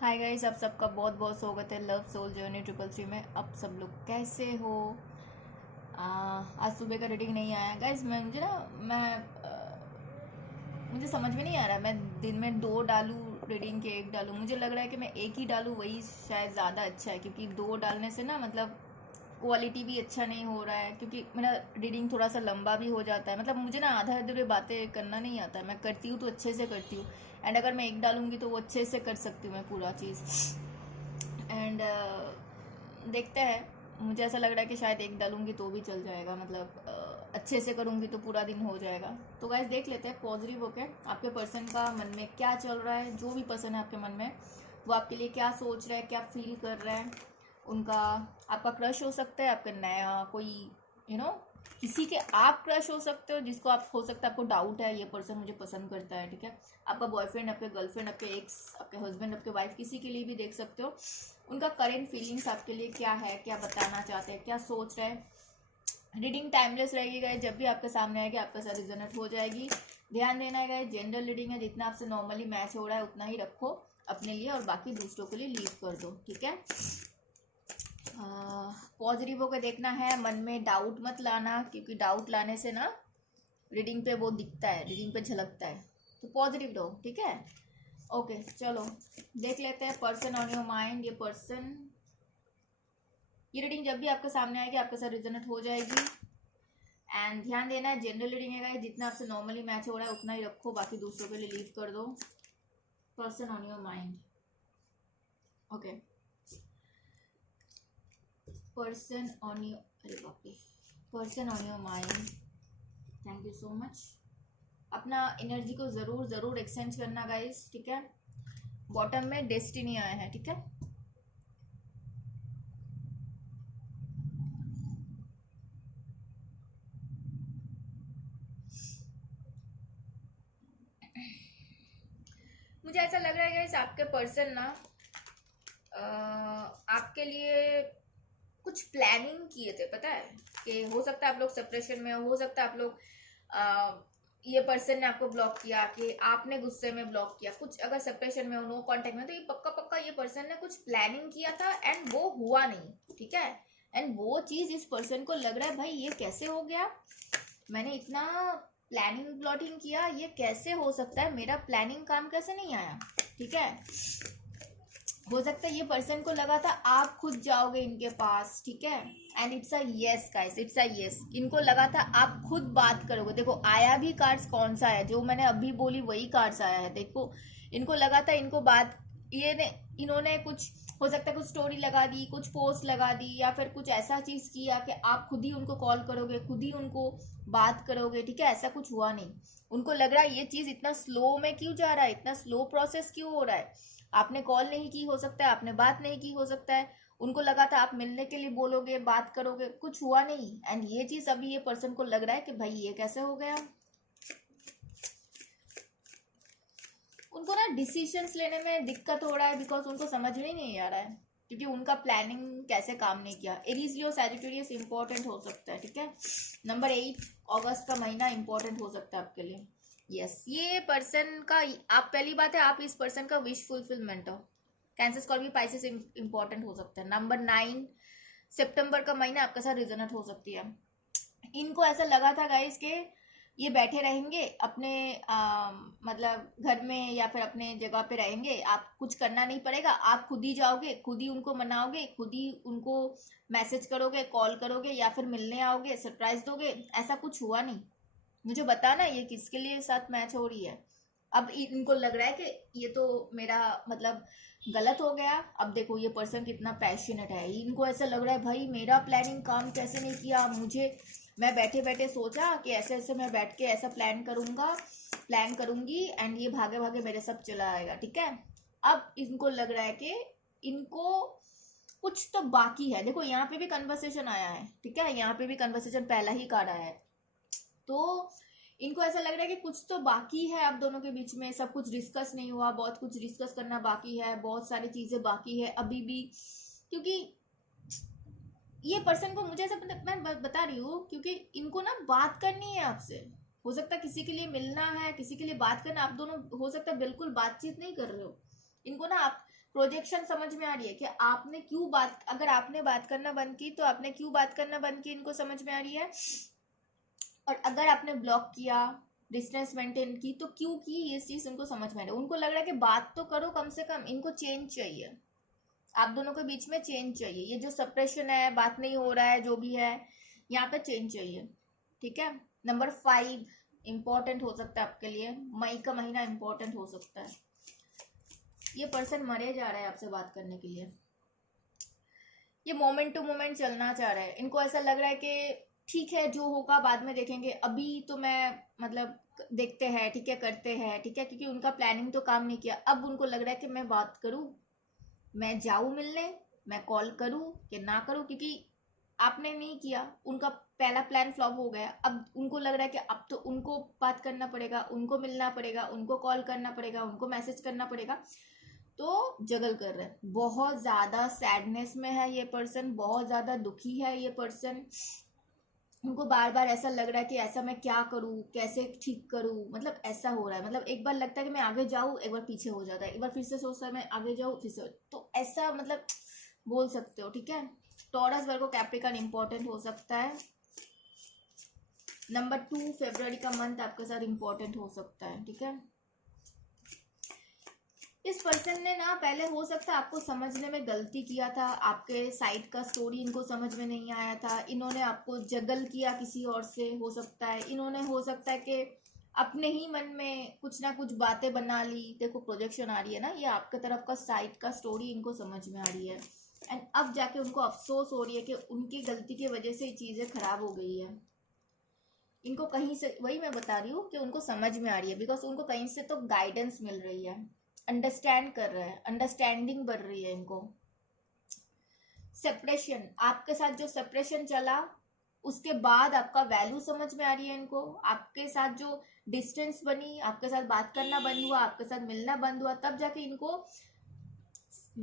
Hi guys, आप सबका बहुत बहुत स्वागत है लव सोल जर्नी 333 में। अब सब लोग कैसे हो? आज सुबह का रीडिंग नहीं आया गाइस। मुझे समझ में नहीं आ रहा, मैं दिन में दो डालूं रीडिंग के एक डालूं। मुझे लग रहा है कि मैं एक ही डालूं, वही शायद ज़्यादा अच्छा है, क्योंकि दो डालने से ना मतलब क्वालिटी भी अच्छा नहीं हो रहा है, क्योंकि मेरा रीडिंग थोड़ा सा लंबा भी हो जाता है। मतलब मुझे ना आधा अधूरे बातें करना नहीं आता है, मैं करती हूँ तो अच्छे से करती हूँ। एंड अगर मैं एक डालूंगी तो वो अच्छे से कर सकती हूँ मैं पूरा चीज़। एंड देखते हैं। मुझे ऐसा लग रहा है कि शायद एक डालूंगी तो भी चल जाएगा, मतलब अच्छे से करूंगी तो पूरा दिन हो जाएगा। तो गाइस देख लेते हैं पॉजिटिव होके आपके पर्सन का मन में क्या चल रहा है। जो भी पर्सन है आपके मन में, वो आपके लिए क्या सोच रहा है, क्या फील कर रहा है। उनका आपका क्रश हो सकता है, आपका नया कोई यू नो किसी के आप क्रश हो सकते हो, जिसको आप हो सकता है आपको डाउट है ये पर्सन मुझे पसंद करता है, ठीक है। आपका बॉयफ्रेंड, आपके गर्लफ्रेंड, आपके एक्स, आपके हस्बैंड, आपके वाइफ, किसी के लिए भी देख सकते हो। उनका करेंट फीलिंग्स आपके लिए क्या है, क्या बताना चाहते हैं, क्या सोच रहे हैं। रीडिंग टाइमलेस रहेगी गाइस, जब भी आपके सामने आएगी आपके साथ रिजोनेट हो जाएगी। ध्यान देना है गाइस, जनरल रीडिंग है, जितना आपसे नॉर्मली मैच हो रहा है उतना ही रखो अपने लिए, और बाकी दूसरों के लिए लीव कर दो, ठीक है। पॉजिटिव होकर देखना है, मन में डाउट मत लाना, क्योंकि डाउट लाने से ना रीडिंग पे वो दिखता है, रीडिंग पे झलकता है। तो पॉजिटिव रहो, ठीक है। ओके चलो देख लेते हैं पर्सन ऑन योर माइंड। ये रीडिंग जब भी आपके सामने आएगी आपके साथ रिजोनेट हो जाएगी। एंड ध्यान देना है, जनरल रीडिंग है, जितना आपसे नॉर्मली मैच हो रहा है उतना ही रखो, बाकी दूसरों के लिए लीव कर दो। Person on your mind. Okay, person on your, अरे बाप रे, person on your mind. Thank you so much. अपना एनर्जी को ज़रूर ज़रूर एक्सचेंज करना गाइस, ठीक है। बॉटम में डेस्टिनी आया है, ठीक है। मुझे ऐसा लग रहा है गाइस आपके पर्सन ना आपके लिए कुछ प्लानिंग किए थे, पता है। कि हो सकता है आप लोग सेपरेशन में हो सकता है आप लोग ये पर्सन ने आपको ब्लॉक किया, कि आपने गुस्से में ब्लॉक किया कुछ। अगर सेपरेशन में हो, नो कांटेक्ट में, तो ये पक्का पक्का ये पर्सन ने कुछ प्लानिंग किया था एंड वो हुआ नहीं, ठीक है। एंड वो चीज इस पर्सन को लग रहा है भाई ये कैसे हो गया, मैंने इतना प्लानिंग प्लॉटिंग किया, ये कैसे हो सकता है, मेरा प्लानिंग काम कैसे नहीं आया, ठीक है। हो सकता है ये पर्सन को लगा था आप खुद जाओगे इनके पास, ठीक है। And it's a yes guys, it's a yes. इनको लगा था आप खुद बात करोगे। देखो आया भी कार्ड्स कौन सा है, जो मैंने अभी बोली वही कार्ड्स आया है। देखो इनको लगा था इनको बात, ये ने इन्होंने कुछ, हो सकता है कुछ स्टोरी लगा दी, कुछ पोस्ट लगा दी, या फिर कुछ ऐसा चीज किया कि आप खुद ही उनको कॉल करोगे, खुद ही उनको बात करोगे, ठीक है। ऐसा कुछ हुआ नहीं। उनको लग रहा है ये चीज इतना स्लो में क्यों जा रहा है, इतना स्लो प्रोसेस क्यों हो रहा है। आपने कॉल नहीं की हो सकता है, आपने बात नहीं की हो सकता है। उनको लगा था आप मिलने के लिए बोलोगे, बात करोगे, कुछ हुआ नहीं। एंड ये चीज अभी ये पर्सन को लग रहा है कि भाई ये कैसे हो गया। उनको ना डिसीजंस लेने में दिक्कत हो रहा है, बिकॉज उनको समझ में ही नहीं आ रहा है, क्योंकि उनका प्लानिंग कैसे काम नहीं किया। एरीज लियो सैजिटेरियस इंपॉर्टेंट हो सकता है, ठीक है। नंबर 8 अगस्त का महीना इंपॉर्टेंट हो सकता है आपके लिए। यस, ये पर्सन का, आप पहली बात है आप इस पर्सन का विश फुलफिलमेंट हो। कैंसर स्कॉर्पियो पाइसेस इंपॉर्टेंट हो सकता है। नंबर 9 सितंबर का महीना आपके साथ रिजोनेट हो सकती है। इनको ऐसा लगा था गाइस के ये बैठे रहेंगे अपने मतलब घर में या फिर अपने जगह पे रहेंगे, आप कुछ करना नहीं पड़ेगा, आप खुद ही जाओगे, खुद ही उनको मनाओगे, खुद ही उनको मैसेज करोगे, कॉल करोगे, या फिर मिलने आओगे, सरप्राइज दोगे। ऐसा कुछ हुआ नहीं। मुझे बताना ये किसके लिए साथ मैच हो रही है। अब इनको लग रहा है कि ये तो मेरा मतलब गलत हो गया। अब देखो ये पर्सन कितना पैशनेट है, इनको ऐसा लग रहा है भाई मेरा प्लानिंग काम कैसे नहीं किया, मुझे, मैं बैठे बैठे सोचा कि ऐसे ऐसे मैं बैठ के ऐसा प्लान करूंगी एंड ये भागे भागे मेरे सब चला आएगा, ठीक है। अब इनको लग रहा है कि इनको कुछ तो बाकी है। देखो यहाँ पे भी कन्वर्सेशन आया है, ठीक है, यहाँ पे भी कन्वर्सेशन पहला ही कार्ड आया है। तो इनको ऐसा लग रहा है कि कुछ तो बाकी है आप दोनों के बीच में, सब कुछ डिस्कस नहीं हुआ, बहुत कुछ डिस्कस करना बाकी है, बहुत सारी चीजें बाकी है अभी भी। क्योंकि ये पर्सन को मुझे ऐसा मैं बता रही हूँ, क्योंकि इनको ना बात करनी है आपसे। हो सकता है किसी के लिए मिलना है, किसी के लिए बात करना, आप दोनों हो सकता है बिल्कुल बातचीत नहीं कर रहे हो। इनको ना आप प्रोजेक्शन समझ में आ रही है कि आपने क्यों बात, अगर आपने बात करना बंद की तो आपने क्यों बात करना बंद की, इनको समझ में आ रही है। और अगर आपने ब्लॉक किया, डिस्टेंस मेंटेन की, तो क्यों की, ये चीज उनको समझ में आ रही है। उनको लग रहा है कि बात तो करो कम से कम, इनको चेंज चाहिए, आप दोनों के बीच में चेंज चाहिए। ये जो सप्रेशन है, बात नहीं हो रहा है, जो भी है, यहाँ पे चेंज चाहिए, ठीक है। नंबर 5 इंपॉर्टेंट हो सकता है आपके लिए, मई का महीना इंपॉर्टेंट हो सकता है। ये पर्सन मरे जा रहा है आपसे बात करने के लिए, ये मोमेंट टू मोमेंट चलना चाह रहा है। इनको ऐसा लग रहा है कि ठीक है जो होगा बाद में देखेंगे, अभी तो मैं मतलब देखते हैं, ठीक है करते हैं, ठीक है, क्योंकि उनका प्लानिंग तो काम नहीं किया। अब उनको लग रहा है कि मैं बात करूं, मैं जाऊं मिलने, मैं कॉल करूं कि ना करूं, क्योंकि आपने नहीं किया, उनका पहला प्लान फ्लॉप हो गया। अब उनको लग रहा है कि अब तो उनको बात करना पड़ेगा, उनको मिलना पड़ेगा, उनको कॉल करना पड़ेगा, उनको मैसेज करना पड़ेगा, तो जगल कर रहे हैं। बहुत ज़्यादा सैडनेस में है ये पर्सन, बहुत ज़्यादा दुखी है ये पर्सन। उनको बार बार ऐसा लग रहा है कि ऐसा मैं क्या करूं, कैसे ठीक करूं, मतलब ऐसा हो रहा है। मतलब एक बार लगता है कि मैं आगे जाऊं, एक बार पीछे हो जाता है, एक बार फिर से सोचता है मैं आगे जाऊं, फिर से, तो ऐसा मतलब बोल सकते हो, ठीक है। टॉरस, वर्गो, कैप्रिकॉर्न इंपॉर्टेंट हो सकता है। नंबर 2 फरवरी का मंथ आपके साथ इंपॉर्टेंट हो सकता है, ठीक है। इस पर्सन ने ना पहले हो सकता है आपको समझने में गलती किया था, आपके साइड का स्टोरी इनको समझ में नहीं आया था, इन्होंने आपको जगल किया किसी और से, हो सकता है इन्होंने, हो सकता है कि अपने ही मन में कुछ ना कुछ बातें बना ली। देखो प्रोजेक्शन आ रही है ना, ये आपके तरफ का साइड का स्टोरी इनको समझ में आ रही है, एंड अब जाके उनको अफसोस हो रही है कि उनकी गलती की वजह से ये चीज़ें खराब हो गई है। इनको कहीं से, वही मैं बता रही हूँ कि उनको समझ में आ रही है, बिकॉज उनको कहीं से तो गाइडेंस मिल रही है, अंडरस्टैंड कर रहे हैं, अंडरस्टैंडिंग बढ़ रही है इनको। सेपरेशन, आपके साथ जो सेपरेशन चला उसके बाद आपका वैल्यू समझ में आ रही है इनको। आपके साथ जो डिस्टेंस बनी, आपके साथ बात करना बंद हुआ, आपके साथ मिलना बंद हुआ, तब जाके इनको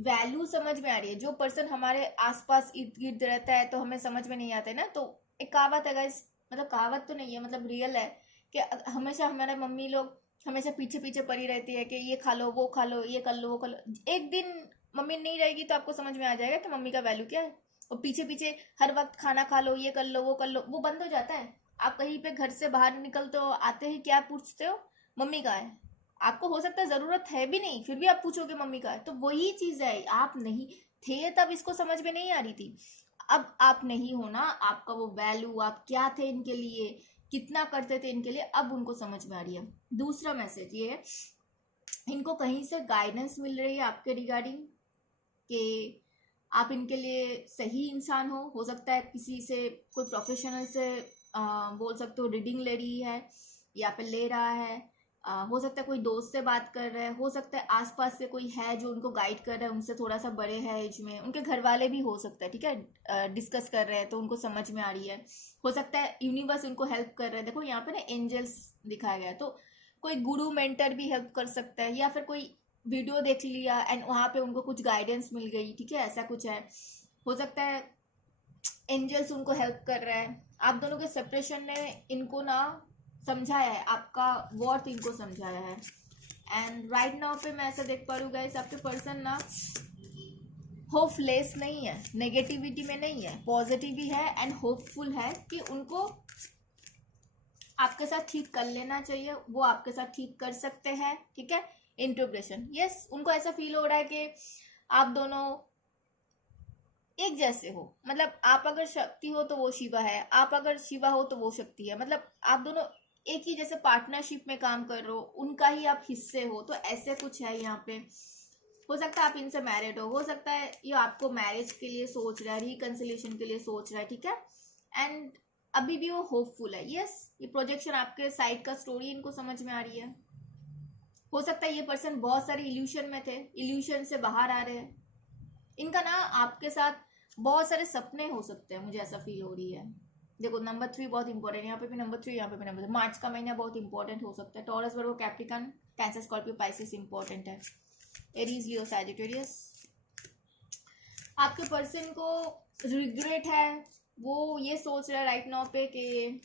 वैल्यू समझ में आ रही है। जो पर्सन हमारे आसपास इर्द गिर्द रहता है तो हमें समझ में नहीं आता है ना, तो एक कहावत है गाइस, मतलब कहावत तो नहीं है, मतलब रियल है, कि हमेशा हमारे मम्मी लोग हमेशा पीछे पीछे पड़ी रहती है कि ये खा लो, वो खा लो, ये कर लो, वो कर लो। एक दिन मम्मी नहीं रहेगी तो आपको समझ में आ जाएगा कि मम्मी का वैल्यू क्या है। और पीछे पीछे हर वक्त खाना खा लो, ये कर लो, वो कर लो, वो बंद हो जाता है। आप कहीं पे घर से बाहर निकलते हो, आते ही क्या पूछते हो, मम्मी कहाँ है। आपको हो सकता है जरूरत है भी नहीं, फिर भी आप पूछोगे मम्मी का है। तो वही चीज है, आप नहीं थे तब इसको समझ में नहीं आ रही थी, अब आप नहीं हो ना, आपका वो वैल्यू, आप क्या थे इनके लिए, कितना करते थे इनके लिए, अब उनको समझ में आ रही है। दूसरा मैसेज ये है, इनको कहीं से गाइडेंस मिल रही है आपके रिगार्डिंग कि आप इनके लिए सही इंसान हो सकता है किसी से, कोई प्रोफेशनल से बोल सकते हो रीडिंग ले रही है या फिर ले रहा है, हो सकता है कोई दोस्त से बात कर रहा है, हो सकता है आसपास से कोई है जो उनको गाइड कर रहा है, उनसे थोड़ा सा बड़े हैं एज में, उनके घर वाले भी हो सकता है, ठीक है, डिस्कस कर रहे हैं तो उनको समझ में आ रही है। हो सकता है यूनिवर्स उनको हेल्प कर रहा है, देखो यहाँ पे ना एंजल्स दिखाया गया है, तो कोई गुरु मेंटर भी हेल्प कर सकता है, या फिर कोई वीडियो देख लिया एंड वहाँ पे उनको कुछ गाइडेंस मिल गई, ठीक है, ऐसा कुछ है। हो सकता है एंजल्स उनको हेल्प कर रहा है। आप दोनों के सेपरेशन ने इनको ना समझाया है, आपका वर्थ इनको समझाया है। एंड राइट नाउ पे मैं ऐसा देख पा रही हूँ गाइस, आपके पर्सन ना होपलेस नहीं है, नेगेटिविटी में नहीं है, पॉजिटिव ही है एंड होपफुल है कि उनको आपके साथ ठीक कर लेना चाहिए, वो आपके साथ ठीक कर सकते हैं, ठीक है। इंटीग्रेशन, यस, उनको ऐसा फील हो रहा है कि आप दोनों एक जैसे हो, मतलब आप अगर शक्ति हो तो वो शिवा है, आप अगर शिवा हो तो वो शक्ति है, मतलब आप दोनों एक ही जैसे पार्टनरशिप में काम कर रहे हो, उनका ही आप हिस्से हो, तो ऐसे कुछ है यहाँ पे। हो सकता है आप इनसे मैरिड हो सकता है ये आपको मैरिज के लिए सोच रहा है, रिकंसिलेशन के लिए सोच रहा है, ठीक है। एंड अभी भी वो होपफुल है, यस, ये प्रोजेक्शन आपके साइड का स्टोरी इनको समझ में आ रही है। हो सकता है ये पर्सन बहुत सारे इल्यूशन में थे, इल्यूशन से बाहर आ रहे हैं, इनका ना आपके साथ बहुत सारे सपने हो सकते हैं, मुझे ऐसा फील हो रही है। देखो नंबर 3 बहुत इंपॉर्टेंट, यहाँ पे भी नंबर 3, यहाँ पे भी नंबर 3, मार्च का महीना बहुत इंपॉर्टेंट हो सकता है। Taurus, Virgo, Capricorn, Cancer, Scorpio, Pisces important है। Aries, Leo, Sagittarius. आपके पर्सन को रिग्रेट है, वो ये सोच रहा है राइट नाउ पे कि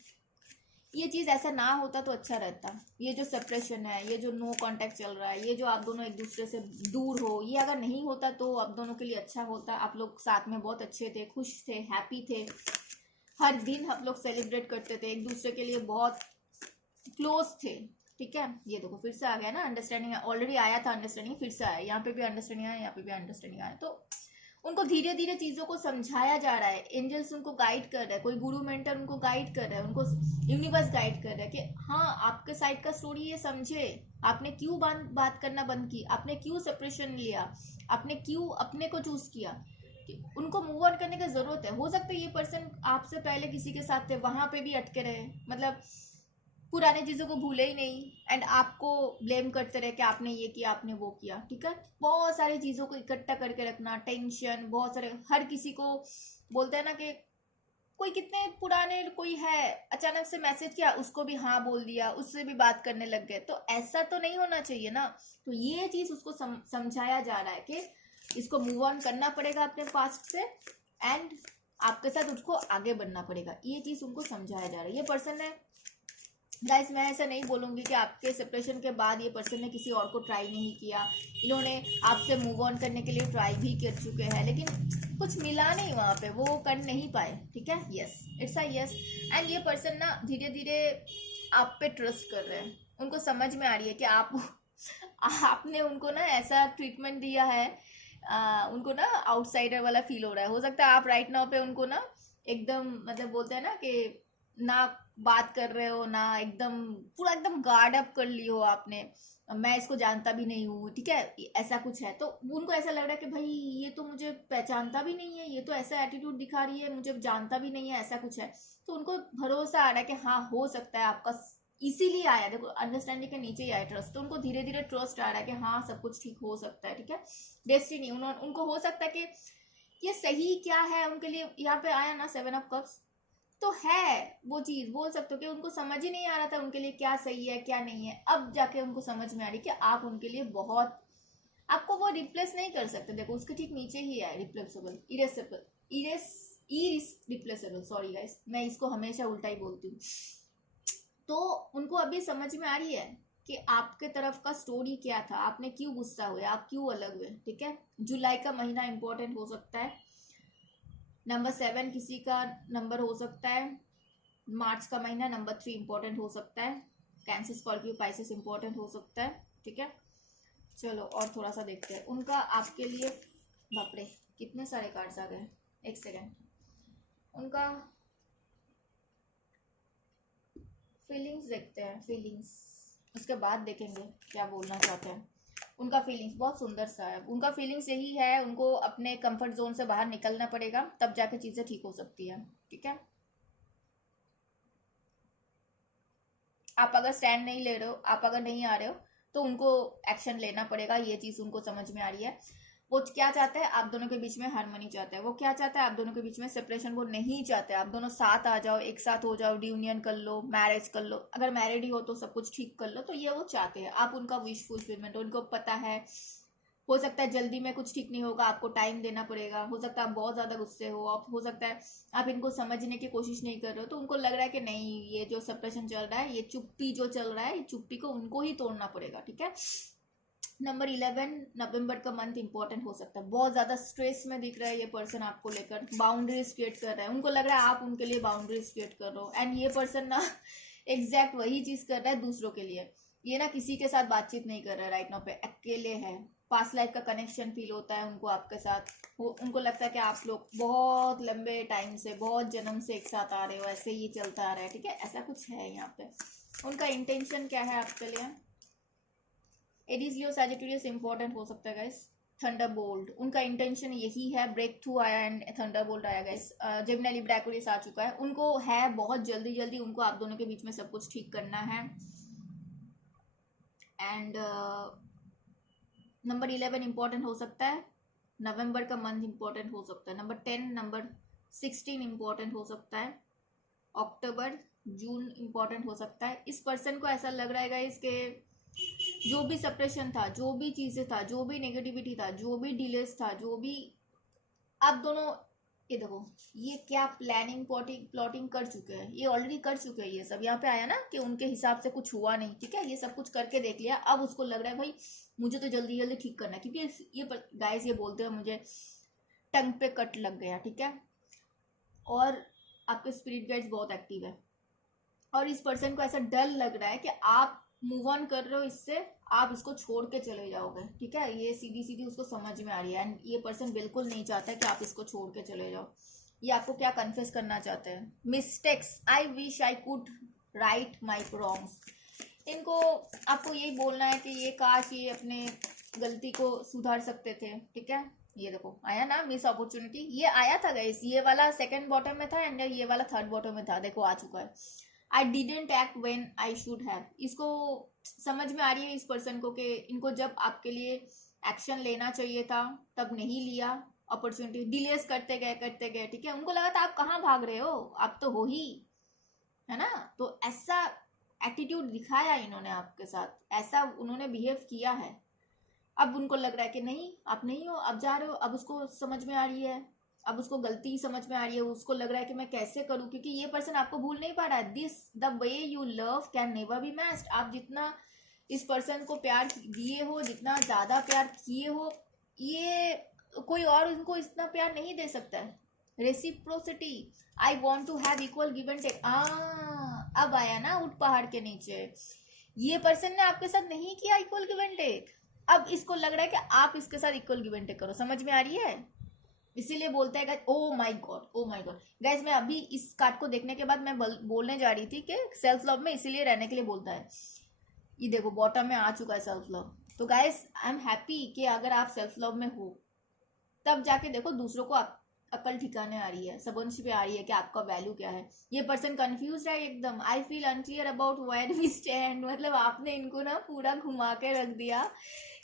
ये चीज़ ऐसा ना होता तो अच्छा रहता। ये जो सेपरेशन है, ये जो नो कांटेक्ट चल रहा है, ये जो आप दोनों एक दूसरे से दूर हो, ये अगर नहीं होता तो आप दोनों के लिए अच्छा होता। आप लोग साथ में बहुत अच्छे थे, खुश थे, हैप्पी थे, हर दिन हम लोग सेलिब्रेट करते थे, एक दूसरे के लिए बहुत क्लोज थे, ठीक है। ये देखो फिर से आ गया ना अंडरस्टैंडिंग, ऑलरेडी आया था अंडरस्टैंडिंग, फिर से आया, यहाँ पे भी अंडरस्टैंडिंग आया, यहाँ पे भी अंडरस्टैंडिंग आया। तो उनको धीरे धीरे चीज़ों को समझाया जा रहा है, एंजल्स उनको गाइड कर रहा है, कोई गुरु मेंटर उनको गाइड कर रहा है, उनको यूनिवर्स गाइड कर रहा है कि हाँ आपके साइड का स्टोरी ये समझे, आपने क्यों बात करना बंद की, आपने क्यों सेपरेशन लिया, आपने क्यों अपने को चूज किया, कि उनको मूव ऑन करने की जरूरत है। हो सकता है ये पर्सन आपसे पहले किसी के साथ थे, वहां पे भी अटके रहे, मतलब पुरानी चीज़ों को भूले ही नहीं, एंड आपको ब्लेम करते रहे कि आपने ये किया, आपने वो किया, ठीक है। बहुत सारी चीज़ों को इकट्ठा करके रखना, टेंशन बहुत सारे, हर किसी को बोलते हैं ना कि कोई कितने पुराने कोई है, अचानक से मैसेज किया, उसको भी हाँ बोल दिया, उससे भी बात करने लग गए, तो ऐसा तो नहीं होना चाहिए ना। तो ये चीज़ उसको समझाया जा रहा है कि इसको मूव ऑन करना पड़ेगा अपने पास्ट से, एंड आपके साथ उसको आगे बढ़ना पड़ेगा, ये चीज़ उनको समझाया जा रहा है। ये पर्सन है गाइस, मैं ऐसा नहीं बोलूँगी कि आपके सेपरेशन के बाद ये पर्सन ने किसी और को ट्राई नहीं किया, इन्होंने आपसे मूव ऑन करने के लिए ट्राई भी कर चुके हैं, लेकिन कुछ मिला नहीं वहाँ पे, वो कर नहीं पाए, ठीक है। Yes, it's a yes. And ये पर्सन ना धीरे धीरे आप पे ट्रस्ट कर रहे हैं, उनको समझ में आ रही है कि आपने उनको ना ऐसा ट्रीटमेंट दिया है, उनको ना आउटसाइडर वाला फील हो रहा है। हो सकता है आप राइट नाउ पे उनको ना एकदम, मतलब बोलते हैं ना कि ना बात कर रहे हो ना, एकदम पूरा एकदम गार्ड अप कर ली हो आपने, मैं इसको जानता भी नहीं हूँ, ठीक है, ऐसा कुछ है। तो उनको ऐसा लग रहा है कि भाई ये तो मुझे पहचानता भी नहीं है, ये तो ऐसा एटीट्यूड दिखा रही है, मुझे जानता भी नहीं है, ऐसा कुछ है। तो उनको भरोसा आ रहा है कि हाँ हो सकता है आपका, इसीलिए आया, देखो अंडरस्टैंडिंग के नीचे ही आया ट्रस्ट, तो उनको धीरे धीरे ट्रस्ट आ रहा है कि हाँ सब कुछ ठीक हो सकता है, ठीक है। डेस्टिनी, उनको हो सकता है कि ये सही क्या है उनके लिए, यहाँ पे आया ना 7 ऑफ कप्स, तो है वो चीज, बोल सकते हो कि उनको समझ ही नहीं आ रहा था उनके लिए क्या सही है क्या नहीं है, अब जाके उनको समझ में आ रही कि आप उनके लिए बहुत, आपको वो रिप्लेस नहीं कर सकते। देखो उसके ठीक नीचे ही है replaceable, erasable, replaceable, sorry guys, मैं इसको हमेशा उल्टा ही बोलती हूँ। तो उनको अभी समझ में आ रही है कि आपके तरफ का स्टोरी क्या था, आपने क्यों गुस्सा हुए, आप क्यों अलग हुए, ठीक है। जुलाई का महीना इंपॉर्टेंट हो सकता है, नंबर 7 किसी का नंबर हो सकता है, मार्च का महीना नंबर 3 इंपॉर्टेंट हो सकता है, कैंसर स्कॉर्पियो पाइसेस इंपॉर्टेंट हो सकता है, ठीक है। चलो और थोड़ा सा देखते हैं उनका आपके लिए, बाप रे कितने सारे कार्ड्स आ गए, एक सेकेंड। उनका फीलिंग्स देखते हैं, फीलिंग्स उसके बाद देखेंगे क्या बोलना चाहते हैं। उनका फीलिंग्स बहुत सुंदर सा है, उनका फीलिंग्स यही है, उनको अपने कंफर्ट जोन से बाहर निकलना पड़ेगा, तब जाके चीज़ें ठीक हो सकती है, ठीक है। आप अगर स्टैंड नहीं ले रहे हो, आप अगर नहीं आ रहे हो, तो उनको एक्शन लेना पड़ेगा, ये चीज़ उनको समझ में आ रही है। वो क्या चाहता है, आप दोनों के बीच में हारमोनी चाहता है, वो क्या चाहता है, आप दोनों के बीच में सेपरेशन वो नहीं चाहते, आप दोनों साथ आ जाओ, एक साथ हो जाओ, रियूनियन कर लो, मैरिज कर लो, अगर मैरिड ही हो तो सब कुछ ठीक कर लो, तो ये वो चाहते हैं। आप उनका विश फुलफिलमेंट, उनको पता है हो सकता है जल्दी में कुछ ठीक नहीं होगा, आपको टाइम देना पड़ेगा, हो सकता है आप बहुत ज़्यादा गुस्से हो, आप हो सकता है आप इनको समझने की कोशिश नहीं कर रहे हो, तो उनको लग रहा है कि नहीं ये जो सेपरेशन चल रहा है, ये चुप्पी जो चल रहा है, ये चुप्पी को उनको ही तोड़ना पड़ेगा, ठीक है। नंबर 11 नवंबर का मंथ इंपॉर्टेंट हो सकता है, बहुत ज़्यादा स्ट्रेस में दिख रहा है ये पर्सन आपको लेकर, बाउंड्रीज क्रिएट कर रहा है, उनको लग रहा है आप उनके लिए बाउंड्रीज क्रिएट कर रहे हो, एंड ये पर्सन ना एग्जैक्ट वही चीज़ कर रहा है दूसरों के लिए। ये ना किसी के साथ बातचीत नहीं कर रहा है राइट नाउ पे, अकेले है, पास्ट लाइफ का कनेक्शन फील होता है उनको आपके साथ, उनको लगता है कि आप लोग बहुत लंबे टाइम से, बहुत जन्म से एक साथ आ रहे हो, ऐसे ही चलता आ रहा है, ठीक है, ऐसा कुछ है यहाँ पे। उनका इंटेंशन क्या है आपके लिए, एरीज लियो सैजिटेरियस इंपॉर्टेंट हो सकता है गाइस। थंडरबोल्ट, उनका इंटेंशन यही है, ब्रेक थ्रू आया एंड थंडरबोल्ट आया गाइस। जेमिनी लिब्रा एक्वेरियस आ चुका है, उनको है बहुत जल्दी जल्दी उनको आप दोनों के बीच में सब कुछ ठीक करना है। एंड नंबर 11 इंपॉर्टेंट हो सकता है, नवंबर का मंथ इंपॉर्टेंट हो सकता है, नंबर 10 नंबर 16 इंपॉर्टेंट हो सकता है, अक्टूबर जून इंपॉर्टेंट हो सकता है। इस पर्सन को ऐसा लग रहा है इसके जो भी सेपरेशन था, जो भी चीज़ें था, जो भी नेगेटिविटी था, जो भी डिलेस था, जो भी आप दोनों ये देखो, ये क्या प्लानिंग प्लॉटिंग कर चुके हैं, ये ऑलरेडी कर चुके हैं ये सब। यहाँ पे आया ना कि उनके हिसाब से कुछ हुआ नहीं, ठीक है, ये सब कुछ करके देख लिया। अब उसको लग रहा है भाई मुझे तो जल्दी जल्दी ठीक करना है, क्योंकि ये गाइस ये बोलते हैं मुझे टंग पे कट लग गया, ठीक है। और आपके स्पिरिट गाइड्स बहुत एक्टिव है, और इस पर्सन को ऐसा डर लग रहा है कि आप मूव ऑन कर रहे हो इससे, आप इसको छोड़ के चले जाओगे, ठीक है। ये सीधी सीधी उसको समझ में आ रही है, एंड ये पर्सन बिल्कुल नहीं चाहता है कि आप इसको छोड़ के चले जाओ। ये आपको क्या कन्फेस करना चाहते हैं? Mistakes, I wish I could write my wrongs. इनको आपको यही बोलना है कि ये काश ये अपने गलती को सुधार सकते थे, ठीक है। ये देखो आया ना मिस अपॉर्चुनिटी, ये आया था गाइस, ये वाला सेकंड बॉटम में था एंड ये वाला थर्ड बॉटम में था, देखो आ चुका है। I didn't act when I should have. इसको समझ में आ रही है इस पर्सन को कि इनको जब आपके लिए एक्शन लेना चाहिए था तब नहीं लिया, अपॉर्चुनिटी डिलेस करते गए, ठीक है। उनको लगा था आप कहाँ भाग रहे हो, आप तो हो ही, है ना। तो ऐसा एटीट्यूड दिखाया इन्होंने आपके साथ, ऐसा उन्होंने बिहेव किया है। अब उनको लग रहा है कि नहीं आप नहीं हो, अब जा रहे हो। अब उसको समझ में आ रही है, अब उसको गलती समझ में आ रही है, उसको लग रहा है कि मैं कैसे करूं, क्योंकि ये पर्सन आपको भूल नहीं पा रहा है। This the way you love can never be matched. आप जितना इस पर्सन को प्यार दिए हो, जितना ज्यादा प्यार किए हो, ये कोई और उनको इतना प्यार नहीं दे सकता है। Reciprocity, I want to have equal give and take. अब आया ना ऊट पहाड़ के नीचे, ये पर्सन ने आपके साथ नहीं किया इक्वल गिव एंड टेक, अब इसको लग रहा है कि आप इसके साथ इक्वल गिव एंड टेक करो। समझ में आ रही है? इसीलिए बोलता है guys, oh my God, oh my God. Guys मैं अभी इस कार्ड को देखने के बाद मैं बोलने जा रही थी कि सेल्फ लव में इसीलिए रहने के लिए बोलता है। ये देखो बॉटम में आ चुका है सेल्फ लव। तो गाइस आई एम हैप्पी कि अगर आप सेल्फ लव में हो तब जाके देखो दूसरों को अकल ठिकाने आ रही है, सबंश पे आ रही है कि आपका वैल्यू क्या है। ये पर्सन कंफ्यूज है एकदम। I feel unclear about where we stand. मतलब आपने इनको ना पूरा घुमा के रख दिया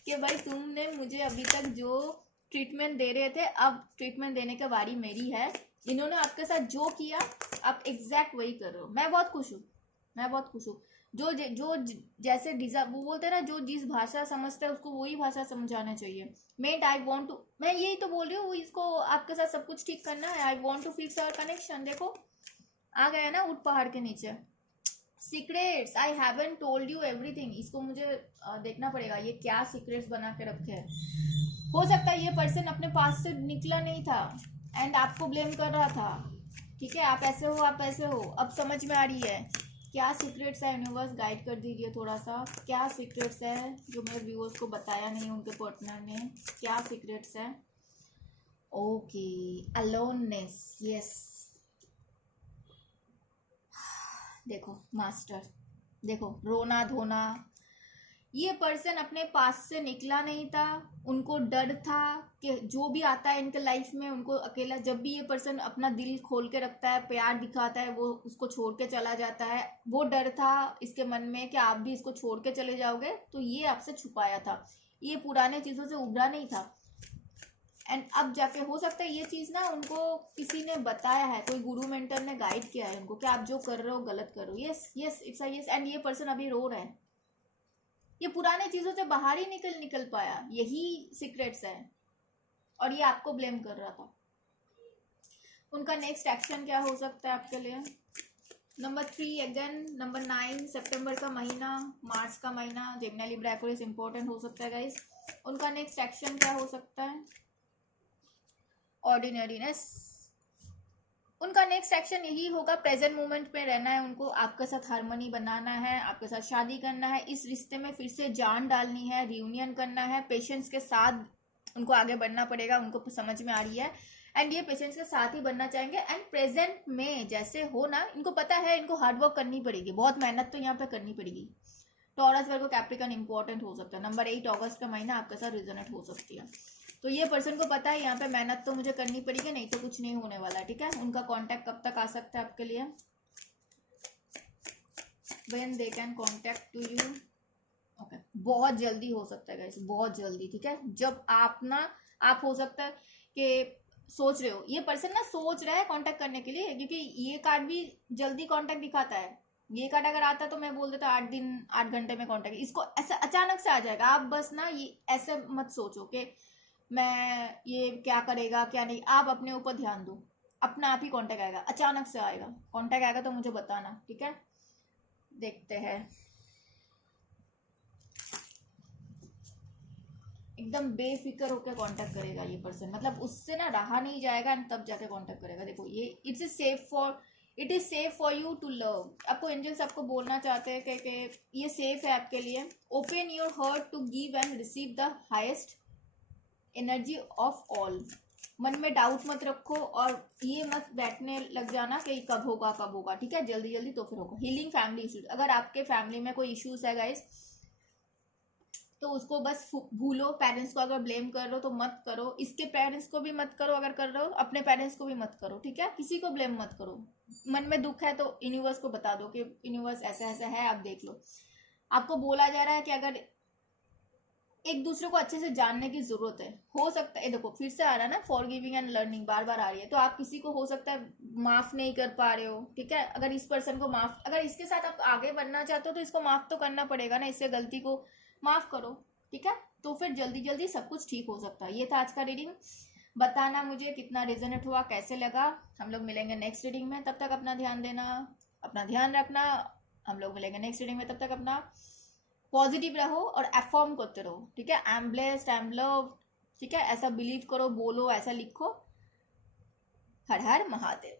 कि भाई तुमने मुझे अभी तक जो ट्रीटमेंट दे रहे थे, अब ट्रीटमेंट देने का बारी मेरी है। इन्होंने आपके साथ जो किया आप एग्जैक्ट वही कर रहे हो। मैं बहुत खुश हूँ, मैं बहुत खुश हूँ। जो जैसे वो बोलते हैं ना, जो जिस भाषा समझता है उसको वही भाषा समझाना चाहिए। मेट आई वॉन्ट टू, मैं यही तो बोल रही हूँ, इसको आपके साथ सब कुछ ठीक करना है। I want to fix our connection. देखो आ गया ना ऊट पहाड़ के नीचे। Secrets, I haven't told you everything. इसको मुझे देखना पड़ेगा ये क्या सीक्रेट्स बना के रखे हैं। हो सकता है ये पर्सन अपने पास से निकला नहीं था एंड आपको ब्लेम कर रहा था, ठीक है। आप ऐसे हो, आप ऐसे हो। अब समझ में आ रही है क्या सीक्रेट्स है। यूनिवर्स गाइड कर दीजिए थोड़ा सा, क्या सीक्रेट्स है जो मेरे व्यूअर्स को बताया नहीं उनके पार्टनर ने, क्या सीक्रेट्स है। Okay, aloneness, yes. देखो मास्टर, देखो रोना धोना। ये पर्सन अपने पास से निकला नहीं था, उनको डर था कि जो भी आता है इनके लाइफ में उनको अकेला, जब भी ये पर्सन अपना दिल खोल के रखता है, प्यार दिखाता है, वो उसको छोड़ के चला जाता है। वो डर था इसके मन में कि आप भी इसको छोड़ के चले जाओगे, तो ये आपसे छुपाया था। ये पुराने चीज़ों से उभरा नहीं था। एंड अब जाके हो सकता है ये चीज़ ना उनको किसी ने बताया है, कोई गुरु मेंटर ने गाइड किया है उनको कि आप जो कर रहे हो गलत कर रहे हो। Yes yes, it's a yes. And ये पर्सन अभी रो रहा है, ये पुराने चीजों से बाहर ही निकल पाया, यही सीक्रेट्स है। और ये आपको ब्लेम कर रहा था। उनका नेक्स्ट एक्शन क्या हो सकता है आपके लिए? नंबर 3 अगेन, नंबर 9 सितंबर का महीना, मार्च का महीना, जेमिनी लिब्रा एक्वेरियस इंपॉर्टेंट हो सकता है गाइस। उनका नेक्स्ट एक्शन क्या हो सकता है? ऑर्डिनरीनेस। उनका नेक्स्ट एक्शन यही होगा, प्रेजेंट मोमेंट में रहना है उनको, आपके साथ हारमोनी बनाना है, आपके साथ शादी करना है, इस रिश्ते में फिर से जान डालनी है, रियूनियन करना है। पेशेंस के साथ उनको आगे बढ़ना पड़ेगा, उनको समझ में आ रही है। एंड ये पेशेंस के साथ ही बनना चाहेंगे। एंड प्रेजेंट में जैसे हो ना, इनको पता है इनको हार्डवर्क करनी पड़ेगी, बहुत मेहनत तो यहाँ पे करनी पड़ेगी। टॉरस वर्गो कैप्रिकॉर्न इंपॉर्टेंट हो सकता है। नंबर 8 अगस्त का महीना आपके साथ रिजोनेट हो सकती है। तो ये पर्सन को पता है यहाँ पे मेहनत तो मुझे करनी पड़ेगी, नहीं तो कुछ नहीं होने वाला, ठीक है। उनका कांटेक्ट कब तक आ सकता है आपके लिए? When they can contact to you, okay, बहुत जल्दी हो सकता है गाइस, बहुत जल्दी, ठीक है। जब आप ना, आप हो सकता है कि सोच रहे हो, ये पर्सन ना सोच रहा है कांटेक्ट करने के लिए, क्योंकि ये कार्ड भी जल्दी कांटेक्ट दिखाता है। ये कार्ड अगर आता तो मैं बोल देता 8 दिन 8 घंटे में कांटेक्ट, इसको ऐसा अचानक से आ जाएगा। आप बस ना ये ऐसे मत सोचो कि मैं ये क्या करेगा क्या नहीं, आप अपने ऊपर ध्यान दो, अपना आप ही कांटेक्ट आएगा, अचानक से आएगा कांटेक्ट आएगा तो मुझे बताना, ठीक है। देखते हैं, एकदम बेफिक्र होकर कांटेक्ट करेगा ये पर्सन, मतलब उससे ना रहा नहीं जाएगा एंड तब जाके कांटेक्ट करेगा। देखो ये it is safe for you to love. आपको एंजल्स आपको बोलना चाहते हैं कि ये सेफ है आपके लिए। Open your heart to give and receive the highest energy of all. मन में डाउट मत रखो और ये मत बैठने लग जाना कि कब होगा, ठीक है, जल्दी जल्दी तो फिर होगा। हीलिंग फैमिली इश्यूज, अगर आपके फैमिली में कोई इश्यूज है गाइस तो उसको बस भूलो। पेरेंट्स को अगर ब्लेम कर रहे हो तो मत करो, इसके पेरेंट्स को भी मत करो, अगर कर रहे हो अपने पेरेंट्स को भी मत करो, ठीक है। किसी को ब्लेम मत करो। मन में दुख है तो यूनिवर्स को बता दो कि यूनिवर्स ऐसा ऐसा है, आप देख लो। आपको बोला जा रहा है कि अगर एक दूसरे को अच्छे से जानने की जरूरत है, हो सकता है, देखो फिर से आ रहा है ना, फॉरगिविंग एंड लर्निंग बार बार आ रही है, तो आप किसी को हो सकता है माफ नहीं कर पा रहे हो, ठीक है। अगर इस पर्सन को माफ, अगर इसके साथ आप आगे बढ़ना चाहते हो तो इसको माफ तो करना पड़ेगा ना, इससे गलती को माफ करो, ठीक है। तो फिर जल्दी जल्दी सब कुछ ठीक हो सकता है। ये था आज का रीडिंग। बताना मुझे कितना रेजोनेट हुआ, कैसे लगा। हम लोग मिलेंगे नेक्स्ट रीडिंग में, तब तक अपना ध्यान देना, अपना ध्यान रखना। हम लोग मिलेंगे नेक्स्ट रीडिंग में, तब तक अपना पॉजिटिव रहो और अफर्म करते रहो, ठीक है। I am blessed, I am love, ठीक है, ऐसा बिलीव करो, बोलो, ऐसा लिखो। हर हर महादेव।